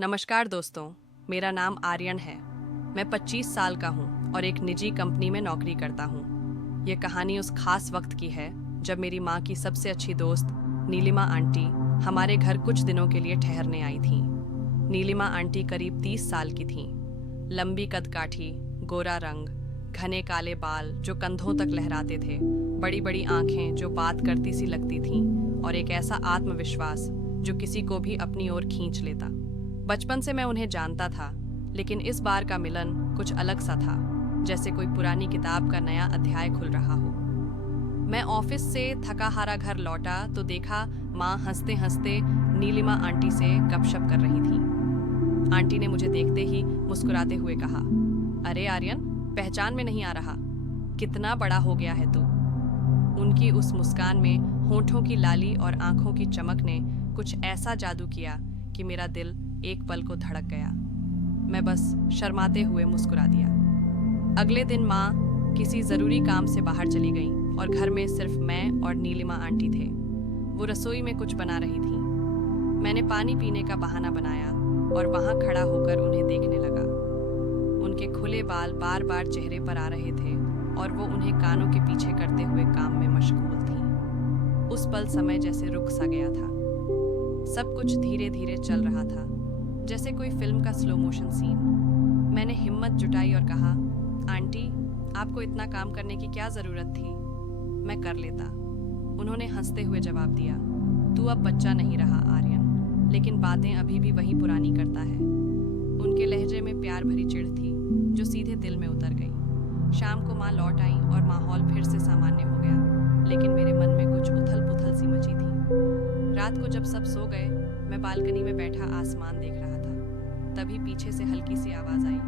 नमस्कार दोस्तों, मेरा नाम आर्यन है। मैं 25 साल का हूँ और एक निजी कंपनी में नौकरी करता हूँ। ये कहानी उस खास वक्त की है जब मेरी माँ की सबसे अच्छी दोस्त नीलिमा आंटी हमारे घर कुछ दिनों के लिए ठहरने आई थीं। नीलिमा आंटी करीब 30 साल की थीं। लंबी कदकाठी, गोरा रंग, घने काले बाल जो कंधों तक लहराते थे, बड़ी बड़ी आंखें जो बात करती सी लगती थीं और एक ऐसा आत्मविश्वास जो किसी को भी अपनी ओर खींच लेता। बचपन से मैं उन्हें जानता था, लेकिन इस बार का मिलन कुछ अलग सा था, जैसे कोई पुरानी किताब का नया अध्याय खुल रहा हो। मैं ऑफिस से थका हारा घर लौटा तो देखा माँ हंसते हंसते नीलिमा आंटी से गपशप कर रही थी। आंटी ने मुझे देखते ही मुस्कुराते हुए कहा, अरे आर्यन, पहचान में नहीं आ रहा, कितना बड़ा हो गया है तू। उनकी उस मुस्कान में होठों की लाली और आंखों की चमक ने कुछ ऐसा जादू किया कि मेरा दिल एक पल को धड़क गया। मैं बस शर्माते हुए मुस्कुरा दिया। अगले दिन माँ किसी ज़रूरी काम से बाहर चली गई और घर में सिर्फ मैं और नीलिमा आंटी थे। वो रसोई में कुछ बना रही थी। मैंने पानी पीने का बहाना बनाया और वहाँ खड़ा होकर उन्हें देखने लगा। उनके खुले बाल बार बार चेहरे पर आ रहे थे और वो उन्हें कानों के पीछे करते हुए काम में मशगूल थीं। उस पल समय जैसे रुक सा गया था। सब कुछ धीरे धीरे चल रहा था, जैसे कोई फिल्म का स्लो मोशन सीन। मैंने हिम्मत जुटाई और कहा, आंटी, आपको इतना काम करने की क्या ज़रूरत थी? मैं कर लेता। उन्होंने हंसते हुए जवाब दिया, तू अब बच्चा नहीं रहा आर्यन, लेकिन बातें अभी भी वही पुरानी करता है। उनके लहजे में प्यार भरी चिढ़ थी जो सीधे दिल में उतर गई। शाम को माँ लौट आई और माहौल फिर से सामान्य हो गया, लेकिन मेरे मन में कुछ उथल पुथल सी मची थी। रात को जब सब सो गए, मैं बालकनी में बैठा आसमान देख रहा था। तभी पीछे से हल्की सी आवाज आई,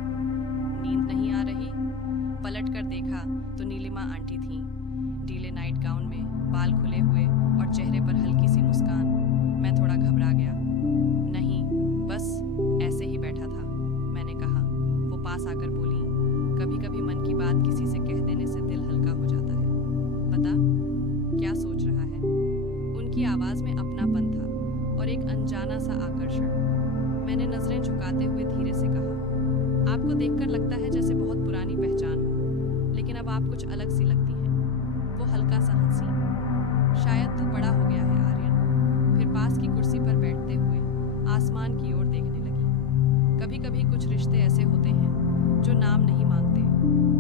नींद नहीं आ रही? पलट कर देखा तो नीलिमा आंटी थीं, ढीले नाइट गाउन में, बाल खुले हुए और चेहरे पर हल्की सी मुस्कान। मैं थोड़ा घबरा गया। नहीं, बस ऐसे ही बैठा था, मैंने कहा। वो पास आकर बोली, कभी कभी मन की बात किसी से कह देने से दिल हल्का हो जाता है। बता, क्या सोच रहा है? उनकी आवाज़ में अपनापन था और एक अनजाना सा आकर्षण। मैंने नजरें झुकाते हुए धीरे से कहा, आपको देखकर लगता है जैसे बहुत पुरानी पहचान हो, लेकिन अब आप कुछ अलग सी लगती हैं। वो हल्का सा हंसी। शायद तू बड़ा हो गया है आर्यन। फिर पास की कुर्सी पर बैठते हुए आसमान की ओर देखने लगी। कभी कभी कुछ रिश्ते ऐसे होते हैं जो नाम नहीं मांगते,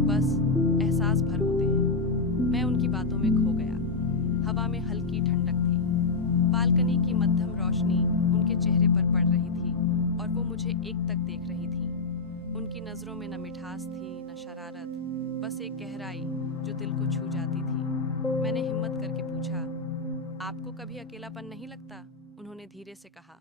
बस एहसास भर होते हैं। मैं उनकी बातों में खो गया। हवा में हल्की ठंडक थी। बालकनी की मध्यम रोशनी उनके चेहरे पर पड़ रही थी और वो मुझे एक तक देख रही थी। उनकी नज़रों में न मिठास थी न शरारत, बस एक गहराई जो दिल को छू जाती थी। मैंने हिम्मत करके पूछा, आपको कभी अकेलापन नहीं लगता? उन्होंने धीरे से कहा,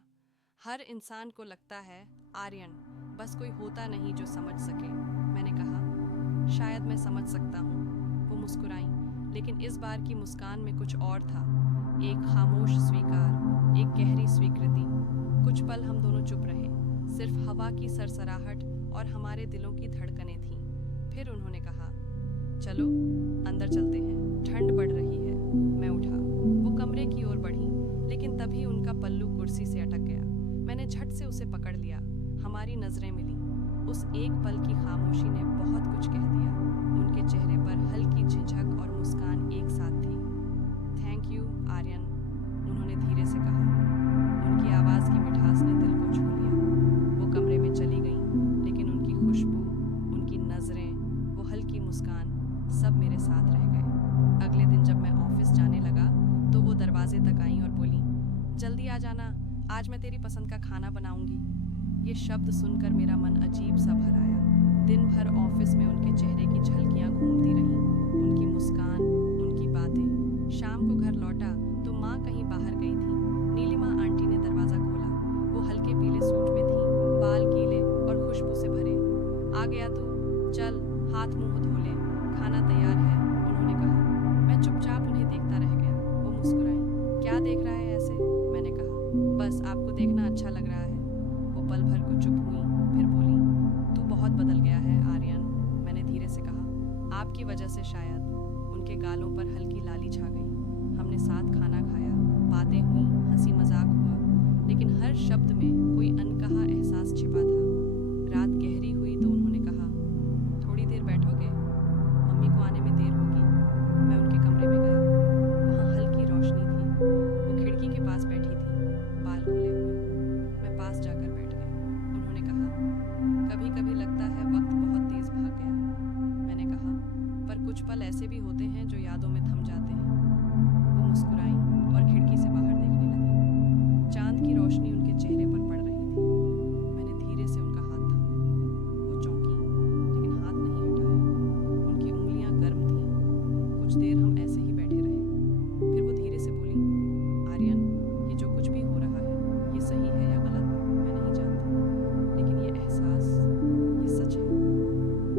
हर इंसान को लगता है आर्यन, बस कोई होता नहीं जो समझ सके। मैंने कहा, शायद मैं समझ सकता हूँ। वो मुस्कुराईं, लेकिन इस बार की मुस्कान में कुछ और था, एक खामोश स्वीकार, एक गहरी स्वीकृति। कुछ पल हम दोनों चुप रहे, सिर्फ हवा की सरसराहट और हमारे दिलों की धड़कनें थीं। फिर उन्होंने कहा, चलो अंदर चलते हैं, ठंड बढ़ रही है। मैं उठा। वो कमरे की ओर बढ़ी, लेकिन तभी उनका पल्लू कुर्सी से अटक गया। मैंने झट से उसे पकड़ लिया। हमारी नजरें मिली। उस एक पल की खामोशी ने बहुत कुछ कह दिया। उनके चेहरे पर हल्की झिझक और मुस्कान एक साथ थी। थैंक यू आर्यन, उन्होंने धीरे से कहा। उनकी आवाज़ की मिठास ने दिल को छू लिया। वो कमरे में चली गई, लेकिन उनकी खुशबू, उनकी नज़रें, वो हल्की मुस्कान, सब मेरे साथ रह गए। अगले दिन जब मैं ऑफिस जाने लगा तो वो दरवाजे तक आई और बोली, जल्दी आ जाना, आज मैं तेरी पसंद का खाना बनाऊंगी। ये शब्द सुनकर मेरा मन अजीब सा भर आया। दिन भर ऑफिस में उनके चेहरे की झलकियाँ घूमती रहीं, उनकी मुस्कान, उनकी बातें। शाम को घर लौटा तो माँ कहीं बाहर गई थी। नीलिमा आंटी ने दरवाज़ा खोला। वो हल्के पीले सूट में थी, बाल गीले और खुशबू से भरे। आ गया तू, चल हाथ मुंह धो ले, खाना तैयार है, उन्होंने कहा। मैं चुपचाप उन्हें देखता रह गया। वो मुस्कुराई। क्या देख रहा है ऐसे? मैंने कहा, बस आपको देखना अच्छा लग रहा है। वो पल भर को चुप हुई, फिर बोली, तू बहुत बदल गया है आर्यन। मैंने धीरे से कहा, आपकी वजह से शायद। उनके गालों पर हल्की लाली छा गई। हमने साथ खाना खाया, बातें हुई, हंसी मजाक हुआ, लेकिन हर शब्द में कोई अनकहा एहसास ऐसे भी होते हैं जो यादों में थम जाते हैं। वो मुस्कुराई और खिड़की से बाहर देखने लगी। चांद की रोशनी उनके चेहरे पर पड़ रही थी। मैंने धीरे से उनका हाथ थामा। वो चौंकी, लेकिन हाथ नहीं हटाया। उनकी उंगलियां गर्म थीं। कुछ देर हम ऐसे ही बैठे रहे। फिर वो धीरे से बोली, आर्यन, ये जो कुछ भी हो रहा है, ये सही है या गलत मैं नहीं जानती, लेकिन ये एहसास, ये सच है।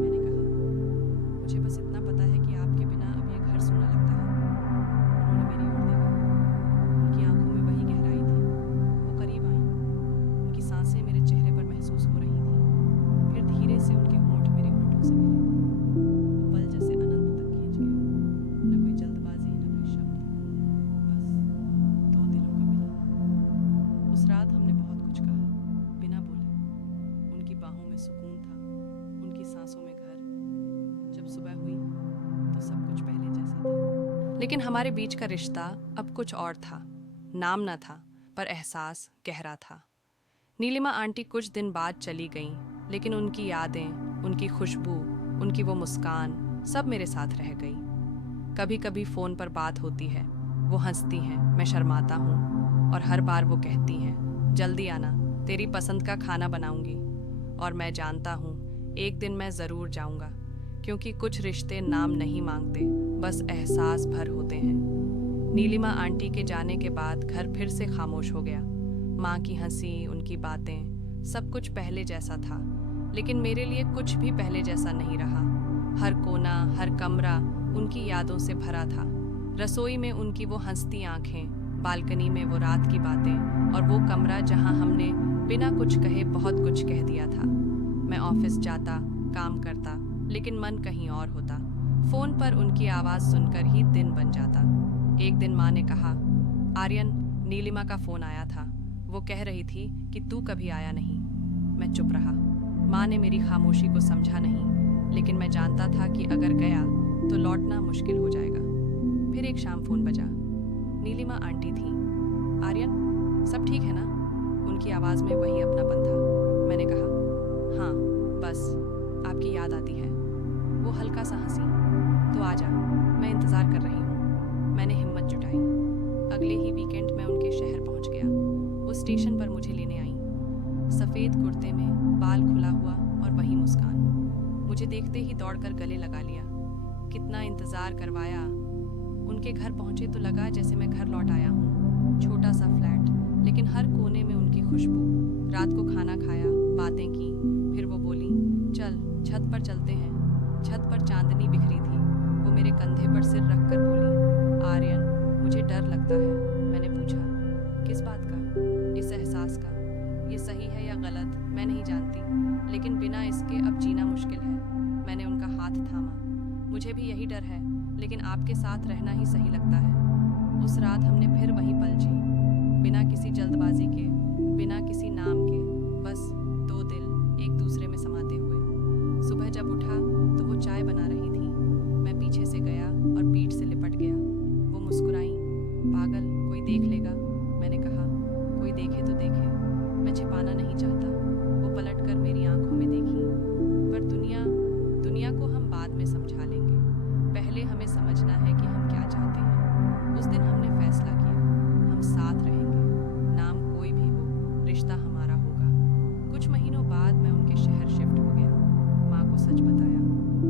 मैंने कहा, मुझे बस इतना पता है कि आपके बिना अब ये घर सूना लगता है। उन्होंने मेरी ओर देखा। उनकी आंखों में वही गहराई थी। वो करीब आई। उनकी सांसें मेरे चेहरे पर महसूस हो रही थीं। फिर धीरे से उनके होंठ मेरे होंठों से मिले। वो पल जैसे अनंत तक खींच गया। न कोई जल्दबाजी, न कोई शब्द, बस दो दिलों का मिलन। उस रात हमने बहुत कुछ कहा, बिना बोले। उनकी बाहों में सुकून था, उनकी सांसों में घर। जब सुबह हुई तो सब कुछ पहले जैसा था। लेकिन हमारे बीच का रिश्ता अब कुछ और था। नाम न था, पर एहसास गहरा था। नीलिमा आंटी कुछ दिन बाद चली गईं, लेकिन उनकी यादें, उनकी खुशबू, उनकी वो मुस्कान सब मेरे साथ रह गई। कभी कभी फ़ोन पर बात होती है, वो हंसती हैं, मैं शर्माता हूँ, और हर बार वो कहती हैं, जल्दी आना, तेरी पसंद का खाना बनाऊंगी। और मैं जानता हूँ एक दिन मैं ज़रूर जाऊंगा, क्योंकि कुछ रिश्ते नाम नहीं मांगते, बस एहसास भर होते हैं। नीलिमा आंटी के जाने के बाद घर फिर से खामोश हो गया। माँ की हंसी, उनकी बातें, सब कुछ पहले जैसा था, लेकिन मेरे लिए कुछ भी पहले जैसा नहीं रहा। हर कोना, हर कमरा उनकी यादों से भरा था। रसोई में उनकी वो हंसती आंखें, बालकनी में वो रात की बातें, और वो कमरा जहां हमने बिना कुछ कहे बहुत कुछ कह दिया था। मैं ऑफिस जाता, काम करता, लेकिन मन कहीं और होता। फोन पर उनकी आवाज़ सुनकर ही दिन बन जाता। एक दिन माँ ने कहा, आर्यन, नीलिमा का फ़ोन आया था। वो कह रही थी कि तू कभी आया नहीं। मैं चुप रहा। माँ ने मेरी खामोशी को समझा नहीं, लेकिन मैं जानता था कि अगर गया तो लौटना मुश्किल हो जाएगा। फिर एक शाम फ़ोन बजा। नीलिमा आंटी थी। आर्यन, सब ठीक है ना? उनकी आवाज़ में वही अपनापन था। मैंने कहा, हाँ, बस आपकी याद आती है। वो हल्का सा हंसी। तो आजा, मैं इंतज़ार कर रही हूँ। मैंने हिम्मत जुटाई। अगले ही वीकेंड मैं उनके शहर पहुँच गया। वो स्टेशन पर मुझे लेने आई, सफ़ेद कुर्ते में, बाल खुला हुआ और वही मुस्कान। मुझे देखते ही दौड़कर गले लगा लिया। कितना इंतज़ार करवाया। उनके घर पहुँचे तो लगा जैसे मैं घर लौट आया हूँ। छोटा सा फ्लैट, लेकिन हर कोने में उनकी खुशबू। रात को खाना खाया, बातें की, फिर वो बोली, चल छत पर चलते हैं। छत पर चांदनी बिखरी थी। वो मेरे कंधे पर सिर रखकर बोली, आर्यन, मुझे डर लगता है। मैंने पूछा, किस बात का? इस एहसास का। ये सही है या गलत मैं नहीं जानती, लेकिन बिना इसके अब जीना मुश्किल है। मैंने उनका हाथ थामा। मुझे भी यही डर है, लेकिन आपके साथ रहना ही सही लगता है। उस रात हमने फिर वही पल जी, बिना किसी जल्दबाजी के, बिना किसी नाम के, बस दो दिल एक दूसरे में समाते हुए। सुबह जब उठा तो वो चाय बना रही थी। मैं पीछे से गया और पीठ से लिपट गया। वो मुस्कुराई, पागल, कोई देख लेगा। मैंने कहा, कोई देखे तो देखे, मैं छिपाना नहीं चाहता। वो पलटकर मेरी आंखों में देखी, पर दुनिया को हम बाद में समझा लेंगे। पहले हमें समझना है कि हम क्या चाहते हैं। उस दिन हमने फैसला किया, हम साथ रहेंगे। नाम कोई भी हो, रिश्ता हमारा होगा। कुछ महीनों बाद मैं उनके शहर शिफ्ट हो गया। माँ को सच बताया।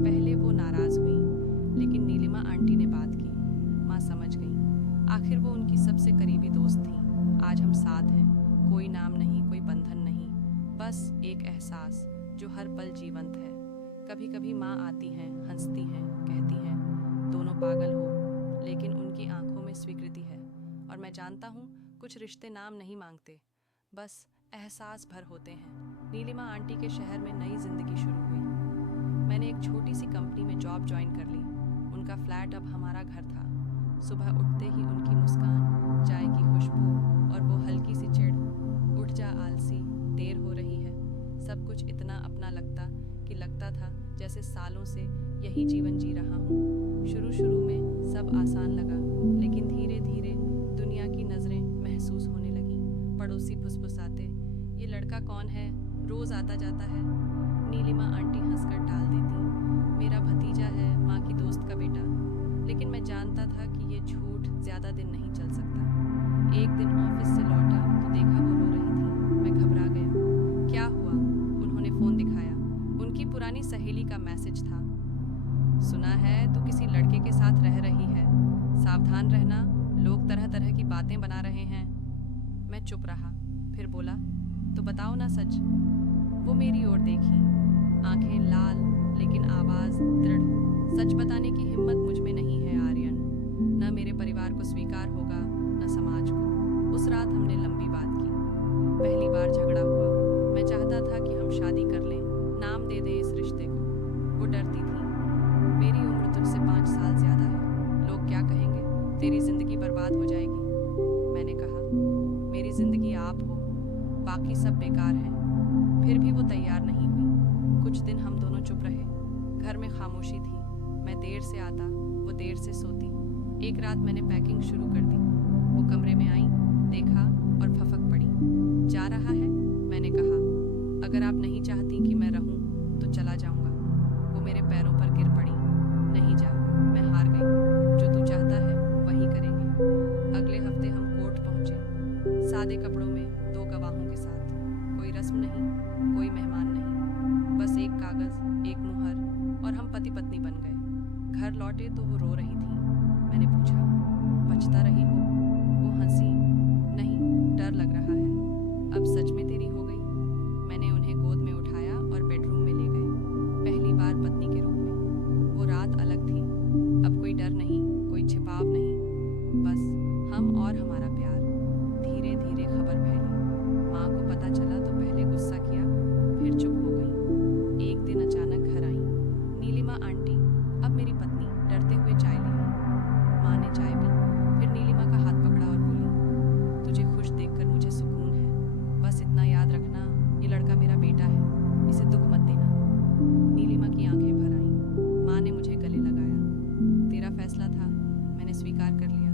पहले वो नाराज़ हुई, लेकिन नीलिमा आंटी ने बात की। माँ समझ गई। आखिर वो उनकी सबसे करीबी दोस्त थी। आज हम साथ हैं, कोई नाम नहीं, कोई बंधन नहीं, बस एक एहसास जो हर पल जीवंत है। कभी कभी माँ आती हैं, हंसती हैं, कहती हैं, दोनों पागल हो, लेकिन उनकी आंखों में स्वीकृति है। और मैं जानता हूँ कुछ रिश्ते नाम नहीं मांगते, बस एहसास भर होते हैं। नीलिमा आंटी के शहर में नई जिंदगी शुरू हुई। मैंने एक छोटी सी कंपनी में जॉब ज्वाइन कर ली। उनका फ्लैट अब हमारा घर था। सुबह उठते ही उनकी मुस्कान, चाय की खुशबू और वो हल्की सी चिढ़, उठ जा आलसी, देर हो रही है। सब कुछ इतना अपना लगता था जैसे सालों से यही जीवन जी रहा हूँ। शुरू में सब आसान लगा, लेकिन धीरे धीरे दुनिया की नज़रें महसूस होने लगीं। पड़ोसी फुसफुसाते, ये लड़का कौन है, रोज़ आता जाता है। नीलिमा आंटी हंसकर टाल देती, मेरा भतीजा है, माँ की दोस्त का बेटा। लेकिन मैं जानता था कि ये झूठ ज़्यादा दिन नहीं चल सकता। एक दिन ऑफिस से लौटा तो देखा वो रो रही थी। मैं घबरा गया। क्या हुआ? उन्होंने फ़ोन दिखाया। उनकी पुरानी सहेली का मैसेज था। सुना है तू किसी लड़के के साथ रह रही है, सावधान रहना, लोग तरह तरह की बातें बना रहे हैं। मैं चुप रहा, फिर बोला, तो बताओ ना सच। वो मेरी ओर देखी, आंखें लाल लेकिन आवाज़ दृढ़। सच बताने की हिम्मत मुझ में नहीं है आर्यन। न मेरे परिवार को स्वीकार होगा, न समाज को। उस रात हमने लंबी बात की। पहली बार झगड़ा हुआ। मैं चाहता था कि हम शादी कर लें, नाम दे दें इस रिश्ते को। वो डरती थी। मेरी उम्र तुझसे 5 साल ज़्यादा है, लोग क्या कहेंगे, तेरी ज़िंदगी बर्बाद हो जाएगी। मैंने कहा, मेरी ज़िंदगी आप हो, बाकी सब बेकार हैं। फिर भी वो तैयार नहीं हुई। कुछ दिन हम दोनों चुप रहे। घर में खामोशी थी। मैं देर से आता, वो देर से सोती। एक रात मैंने पैकिंग शुरू कर दी। वो कमरे में आई, देखा और फफक पड़ी। जा रहा है? मैंने कहा, अगर आप नहीं चाहती कि मैं रहूं तो चला जाऊंगा। वो मेरे पैरों पर गिर पड़ी। नहीं जा, मैं हार गई। जो तू चाहता है वही करेंगे। अगले हफ्ते हम कोर्ट पहुंचे, सादे कपड़ों में, 2 गवाहों के साथ। कोई रस्म नहीं, कोई मेहमान नहीं, बस एक कागज, एक मुहर, और हम पति पत्नी बन गए। घर लौटे तो वो रो रही थी। मैंने पूछा, बचता रही हो? वो हंसी, नहीं, डर लग रहा है। अब सच में तेरी हो गई। मैंने उन्हें गोद में उठाया और बेडरूम में ले गए, पहली बार पत्नी के रूप में। वो रात अलग थी। अब कोई डर नहीं, कोई छिपाव नहीं, बस हम और हमारा प्यार। धीरे धीरे खबर फैली। माँ को पता चला तो पहले गुस्सा किया, फिर चुप हो गई। एक दिन अचानक घर आई नीलिमा आंटी, अब मेरी पत्नी, डरते हुए चाय ले आई। माँ ने चाय पी, फिर नीलिमा का हाथ पकड़ा और बोली, तुझे खुश देखकर मुझे सुकून है। बस इतना याद रखना, ये लड़का मेरा बेटा है, इसे दुख मत देना। नीलिमा की आंखें भर आईं। माँ ने मुझे गले लगाया। तेरा फैसला था, मैंने स्वीकार कर लिया।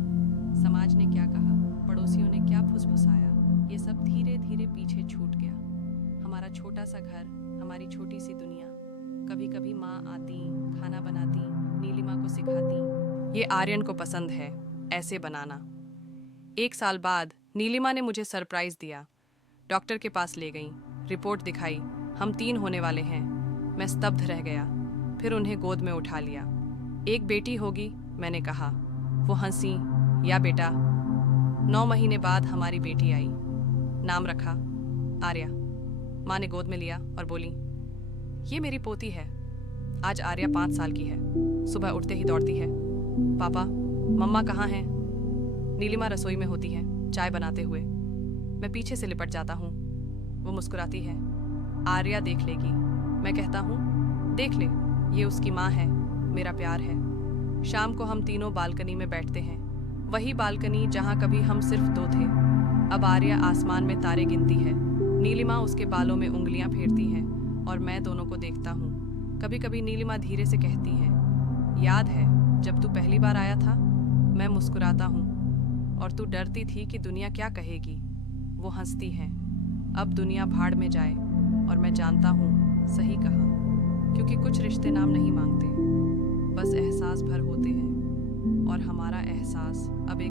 समाज ने क्या कहा, पड़ोसियों ने क्या फुसफुसाया, ये सब धीरे धीरे पीछे छूट गया। हमारा छोटा सा घर, हमारी छोटी सी दुनिया। कभी कभी माँ आती, खाना बनाती, नीलिमा को सिखाती, ये आर्यन को पसंद है, ऐसे बनाना। 1 साल बाद नीलिमा ने मुझे सरप्राइज दिया। डॉक्टर के पास ले गई, रिपोर्ट दिखाई, हम 3 होने वाले हैं। मैं स्तब्ध रह गया, फिर उन्हें गोद में उठा लिया। एक बेटी होगी, मैंने कहा। वो हंसी, या बेटा। 9 महीने बाद हमारी बेटी आई। नाम रखा आर्या। माँ ने गोद में लिया और बोली, ये मेरी पोती है। आज आर्या 5 साल की है। सुबह उठते ही दौड़ती है, पापा मम्मा कहाँ हैं? नीलिमा रसोई में होती है, चाय बनाते हुए। मैं पीछे से लिपट जाता हूँ। वो मुस्कुराती है, आर्या देख लेगी। मैं कहता हूँ, देख ले, ये उसकी माँ है, मेरा प्यार है। शाम को हम तीनों बालकनी में बैठते हैं, वही बालकनी जहाँ कभी हम सिर्फ 2 थे। अब आर्या आसमान में तारे गिनती है, नीलिमा उसके बालों में उंगलियां फेरती है और मैं दोनों को देखता हूँ। कभी कभी नीलिमा धीरे से कहती है, याद है जब तू पहली बार आया था? मैं मुस्कुराता हूँ, और तू डरती थी कि दुनिया क्या कहेगी। वो हंसती है, अब दुनिया भाड़ में जाए। और मैं जानता हूँ, सही कहा, क्योंकि कुछ रिश्ते नाम नहीं मांगते, बस एहसास भर होते हैं। और हमारा एहसास अब एक